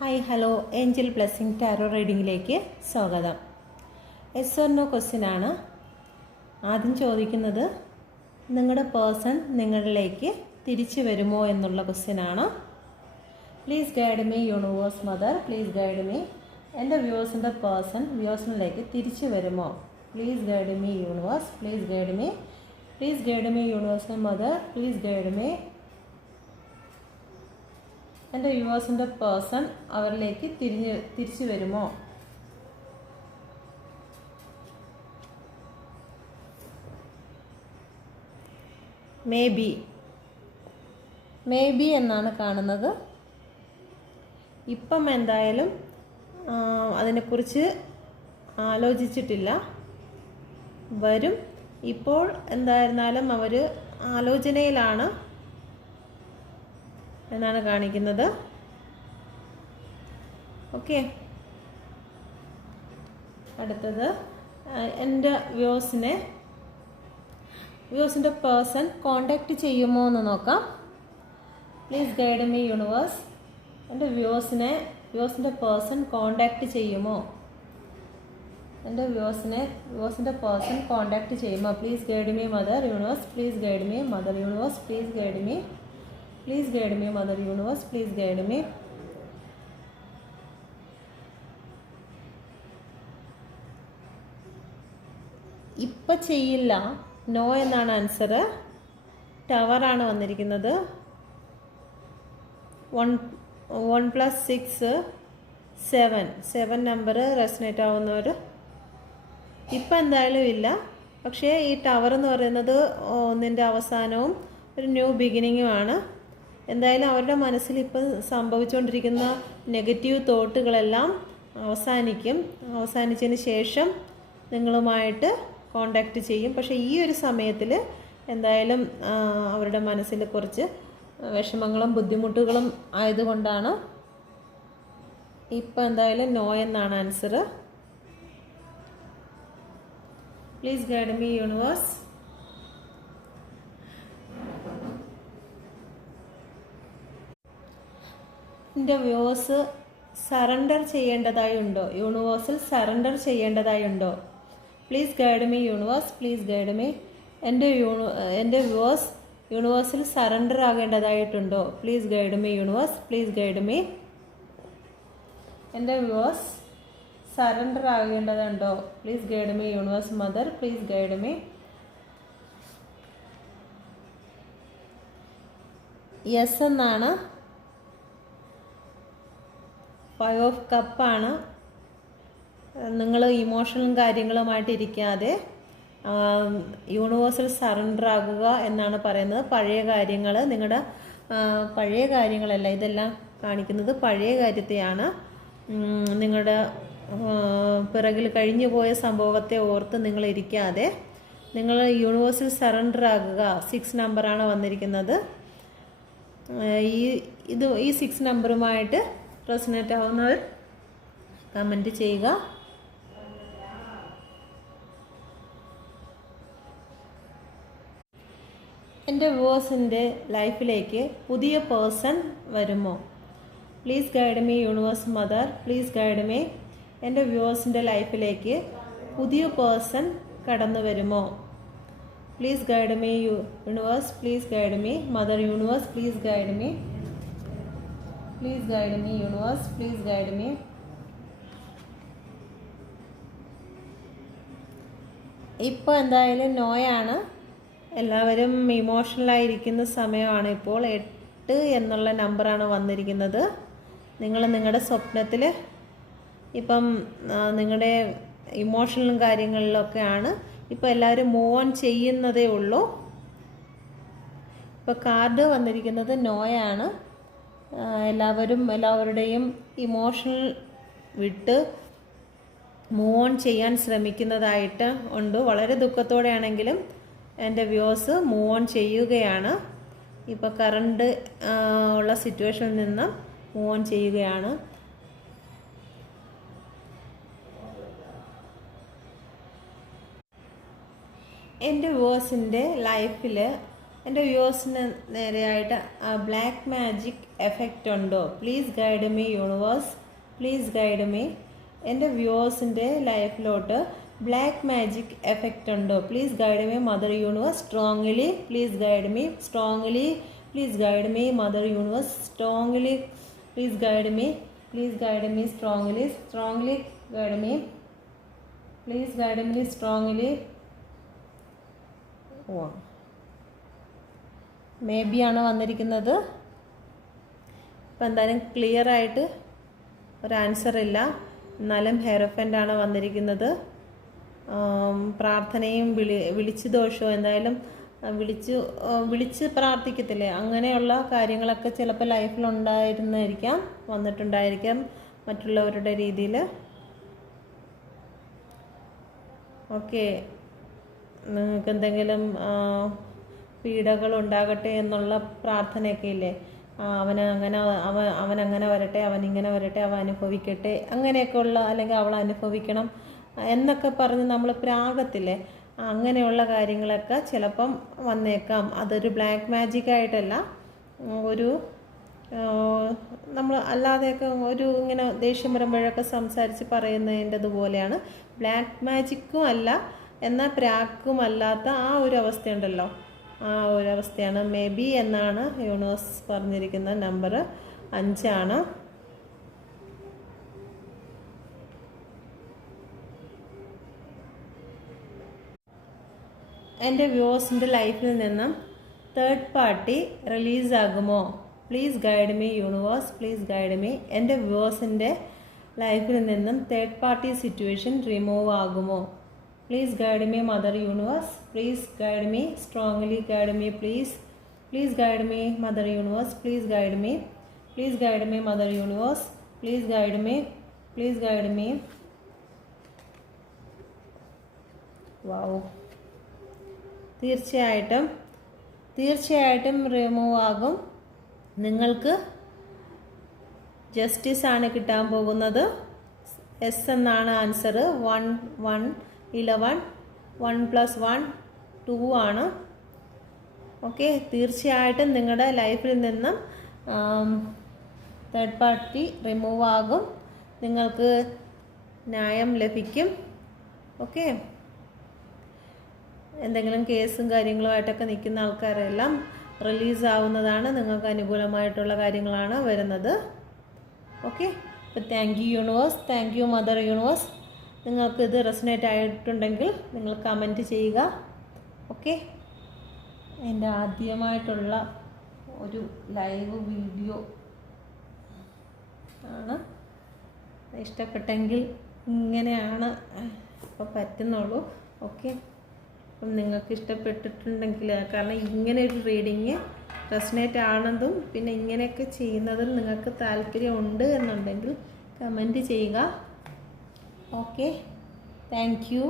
Hi hello angel blessing tarot റീഡിങ്ങിലേക്ക് സ്വാഗതം. Yes or no question ആണ്. ആദ്യം ചോദിക്കുന്നത് നിങ്ങളുടെ പേഴ്സൺ നിങ്ങളിലേക്ക് തിരിച്ചു വരുമോ എന്നുള്ള ക്വസ്റ്റ്യൻ ആണ്. Please guide me universe mother, please guide me. എൻ്റെ വ്യൂവേഴ്സിൻ്റെ പേഴ്സൺ വ്യൂവേഴ്സിലേക്ക് തിരിച്ചു വരുമോ? Please guide me universe, please guide me. Please guide me യൂണിവേഴ്സിൻ്റെ മദർ, പ്ലീസ് ഗൈഡ് മീ. എൻ്റെ വ്യൂവേഴ്സിൻ്റെ പേഴ്സൺ അവരിലേക്ക് തിരിച്ചു വരുമോ? മേ ബി എന്നാണ് കാണുന്നത്. ഇപ്പം എന്തായാലും അതിനെക്കുറിച്ച് ആലോചിച്ചിട്ടില്ല. വരും. ഇപ്പോൾ എന്തായിരുന്നാലും അവർ ആലോചനയിലാണ് എന്നാണ് കാണിക്കുന്നത്. ഓക്കെ, അടുത്തത് എൻ്റെ വ്യൂസിൻ്റെ പേഴ്സൺ കോണ്ടാക്ട് ചെയ്യുമോ എന്ന് നോക്കാം. Please guide me universe. എൻ്റെ വ്യൂസിൻ്റെ പേഴ്സൺ കോണ്ടാക്ട് ചെയ്യുമോ? എൻ്റെ വ്യൂസിൻ്റെ പേഴ്സൺ കോണ്ടാക്ട് ചെയ്യുമോ? Please guide me mother universe, please guide me mother universe, please guide me. Please guide me, Mother Universe. Please guide me. ഇപ്പം ചെയ്യില്ല, no എന്നാണ് ആൻസർ. ടവറാണ് വന്നിരിക്കുന്നത്. 1 + 6 7 number resonate ആവുന്നവർ ഇപ്പം എന്തായാലും ഇല്ല. പക്ഷേ ഈ ടവർ എന്ന് പറയുന്നത് ഒന്നിൻ്റെ അവസാനവും ഒരു ന്യൂ ബിഗിനിങ്ങുമാണ്. എന്തായാലും അവരുടെ മനസ്സിൽ ഇപ്പം സംഭവിച്ചുകൊണ്ടിരിക്കുന്ന നെഗറ്റീവ് തോട്ടുകളെല്ലാം അവസാനിച്ചതിന് ശേഷം നിങ്ങളുമായിട്ട് കോണ്ടാക്റ്റ് ചെയ്യും. പക്ഷേ ഈ ഒരു സമയത്തിൽ എന്തായാലും അവരുടെ മനസ്സിൽ കുറച്ച് വിഷമങ്ങളും ബുദ്ധിമുട്ടുകളും ആയതുകൊണ്ടാണ് ഇപ്പം എന്തായാലും നോ എന്നാണ് answer. Please guide me universe. എൻ്റെ വ്യൂവേഴ്സ് സറണ്ടർ ചെയ്യേണ്ടതായുണ്ടോ? യൂണിവേഴ്സിൽ സറണ്ടർ ചെയ്യേണ്ടതായുണ്ടോ? Please guide me universe, please guide me. എൻ്റെ വ്യൂവേഴ്സ് യൂണിവേഴ്സിൽ സറണ്ടർ ആകേണ്ടതായിട്ടുണ്ടോ? Please guide me universe, please guide me. എൻ്റെ വ്യൂവേഴ്സ് സറണ്ടർ ആകേണ്ടതുണ്ടോ? Please guide me universe mother, please guide me. Yes എന്നാണ്. 5 ഓഫ് കപ്പാണ്. നിങ്ങൾ ഇമോഷണലും കാര്യങ്ങളുമായിട്ട് ഇരിക്കാതെ യൂണിവേഴ്സൽ സറണ്ടർ ആകുക എന്നാണ് പറയുന്നത്. പഴയ കാര്യങ്ങൾ, നിങ്ങളുടെ പഴയ കാര്യങ്ങളല്ല, ഇതെല്ലാം കാണിക്കുന്നത് പഴയ കാര്യത്തെയാണ്. നിങ്ങളുടെ പിറകിൽ കഴിഞ്ഞു പോയ സംഭവത്തെ ഓർത്ത് നിങ്ങൾ ഇരിക്കാതെ നിങ്ങൾ യൂണിവേഴ്സൽ സറണ്ടർ ആകുക. 6 നമ്പറാണ് വന്നിരിക്കുന്നത്. ഈ 6 നമ്പറുമായിട്ട് റെസനേറ്റ് ആവുന്നവർ കമൻറ്റ് ചെയ്യുക. എൻ്റെ വ്യൂവേഴ്സിൻ്റെ ലൈഫിലേക്ക് പുതിയ പേഴ്സൺ വരുമോ? Please guide me universe mother, please guide me. എൻ്റെ വ്യൂവേഴ്സിൻ്റെ ലൈഫിലേക്ക് പുതിയ പേഴ്സൺ കടന്നു വരുമോ? Please guide me universe, please guide me mother universe, please guide me. Please guide me universe, please guide me. ഇപ്പോൾ എന്തായാലും നോയാണ്. എല്ലാവരും ഇമോഷണലായിരിക്കുന്ന സമയമാണ് ഇപ്പോൾ. 8 എന്നുള്ള നമ്പറാണ് വന്നിരിക്കുന്നത്. നിങ്ങൾ നിങ്ങളുടെ സ്വപ്നത്തിൽ ഇപ്പം നിങ്ങളുടെ ഇമോഷണലും കാര്യങ്ങളിലൊക്കെയാണ്. ഇപ്പോൾ എല്ലാവരും മൂവ് ഓൺ ചെയ്യുന്നതേ ഉള്ളൂ. ഇപ്പോൾ കാർഡ് വന്നിരിക്കുന്നത് നോയാണ്. എല്ലാവരുടെയും ഇമോഷണൽ വിട്ട് മൂവ് ഓൺ ചെയ്യാൻ ശ്രമിക്കുന്നതായിട്ട് ഉണ്ട്. വളരെ ദുഃഖത്തോടെയാണെങ്കിലും എൻ്റെ വ്യൂവേഴ്സ് മൂവ് ഓൺ ചെയ്യുകയാണ്. ഇപ്പോൾ കറണ്ട് ഉള്ള സിറ്റുവേഷനിൽ നിന്ന് മൂവ് ഓൺ ചെയ്യുകയാണ്. എൻ്റെ വ്യൂവേഴ്സിൻ്റെ ലൈഫിൽ എൻ്റെ വ്യൂവേഴ്സിന് നേരെയായിട്ട് ബ്ലാക്ക് മാജിക് എഫക്റ്റ് ഉണ്ടോ? Please guide me universe, please guide me. എൻ്റെ വ്യൂവേഴ്സിൻ്റെ ലൈഫിലോട്ട് ബ്ലാക്ക് മാജിക് എഫക്റ്റ് ഉണ്ടോ? Please guide me mother universe strongly, please guide me strongly, please guide me mother universe strongly, please guide me, please guide me strongly, strongly guide me, please guide me strongly. Oh, maybe ആണ് വന്നിരിക്കുന്നത്. ഇപ്പം എന്തായാലും clear ആയിട്ട് ഒരു answer ഇല്ല, എന്നാലും ഹെയർഫൻ്റാണ് വന്നിരിക്കുന്നത്. പ്രാർത്ഥനയും വിളിച്ചു ദോഷവും എന്തായാലും വിളിച്ച് പ്രാർത്ഥിക്കത്തില്ലേ, അങ്ങനെയുള്ള കാര്യങ്ങളൊക്കെ ചിലപ്പോൾ ലൈഫിലുണ്ടായിരുന്നായിരിക്കാം, വന്നിട്ടുണ്ടായിരിക്കാം മറ്റുള്ളവരുടെ രീതിയിൽ. ഓക്കെ, നിങ്ങൾക്ക് എന്തെങ്കിലും പീഡകൾ ഉണ്ടാകട്ടെ എന്നുള്ള പ്രാർത്ഥനയൊക്കെ ഇല്ലേ, അവനങ്ങനെ വരട്ടെ, അവനിങ്ങനെ വരട്ടെ, അവൻ അനുഭവിക്കട്ടെ, അങ്ങനെയൊക്കെയുള്ള, അല്ലെങ്കിൽ അവൾ അനുഭവിക്കണം എന്നൊക്കെ പറഞ്ഞ് നമ്മൾ പ്രാഗത്തില്ലേ, അങ്ങനെയുള്ള കാര്യങ്ങളൊക്കെ ചിലപ്പം വന്നേക്കാം. അതൊരു ബ്ലാക്ക് മാജിക് ആയിട്ടല്ല, ഒരു നമ്മൾ അല്ലാതെയൊക്കെ ഒരു ഇങ്ങനെ ദേഷ്യം വരുമ്പോഴൊക്കെ സംസാരിച്ച് പറയുന്നതിൻ്റെതുപോലെയാണ്. ബ്ലാക്ക് മാജിക്കും അല്ല എന്നാൽ പ്രാക്കും അല്ലാത്ത ആ ഒരു അവസ്ഥയുണ്ടല്ലോ, ആ ഒരു അവസ്ഥയാണ്. മേ ബി എന്നാണ് യൂണിവേഴ്സ് പറഞ്ഞിരിക്കുന്ന നമ്പർ 5 ആണ്. എൻ്റെ വ്യൂവേഴ്സിൻ്റെ ലൈഫിൽ നിന്നും തേർഡ് പാർട്ടി റിലീസാകുമോ? Please guide me universe, please guide me. എൻ്റെ വ്യൂവേഴ്സിൻ്റെ ലൈഫിൽ നിന്നും തേർഡ് പാർട്ടി സിറ്റുവേഷൻ റിമൂവ് ആകുമോ? Please guide me Mother Universe, please guide me, strongly guide me please, please guide me Mother Universe, please guide me, please guide me Mother Universe, please guide me, please guide me. Wow, തീർച്ചയായിട്ടും remove ആകും. നിങ്ങൾക്ക് justice ആണ് കിട്ടാൻ പോകുന്നത്. S എന്നാണ് answer. 1 1 11 1 + 1 2 ആണ്. Okay, തീർച്ചയായിട്ടും നിങ്ങളുടെ ലൈഫിൽ നിന്നും തേർഡ് പാർട്ടി റിമൂവ് ആകും, നിങ്ങൾക്ക് ന്യായം ലഭിക്കും. ഓക്കെ, എന്തെങ്കിലും കേസും കാര്യങ്ങളുമായിട്ടൊക്കെ നിൽക്കുന്ന ആൾക്കാരെല്ലാം റിലീസാവുന്നതാണ്, നിങ്ങൾക്ക് അനുകൂലമായിട്ടുള്ള കാര്യങ്ങളാണ് വരുന്നത്. ഓക്കെ, അപ്പോൾ thank you universe, thank you mother universe. നിങ്ങൾക്ക് ഇത് റെസനേറ്റ് ആയിട്ടുണ്ടെങ്കിൽ നിങ്ങൾ കമൻറ്റ് ചെയ്യുക. ഓക്കെ, എൻ്റെ ആദ്യമായിട്ടുള്ള ഒരു ലൈവ് വീഡിയോ ആണ്. ഇഷ്ടപ്പെട്ടെങ്കിൽ ഇങ്ങനെയാണ് ഇപ്പോൾ പറ്റുന്നുള്ളൂ. ഓക്കെ, അപ്പം നിങ്ങൾക്ക് ഇഷ്ടപ്പെട്ടിട്ടുണ്ടെങ്കിൽ, കാരണം ഇങ്ങനെ ഒരു റീഡിങ് റെസനേറ്റ് ആണെന്നും പിന്നെ ഇങ്ങനെയൊക്കെ ചെയ്യുന്നതും നിങ്ങൾക്ക് താല്പര്യമുണ്ട് എന്നുണ്ടെങ്കിൽ കമൻറ്റ് ചെയ്യുക. Okay, thank you.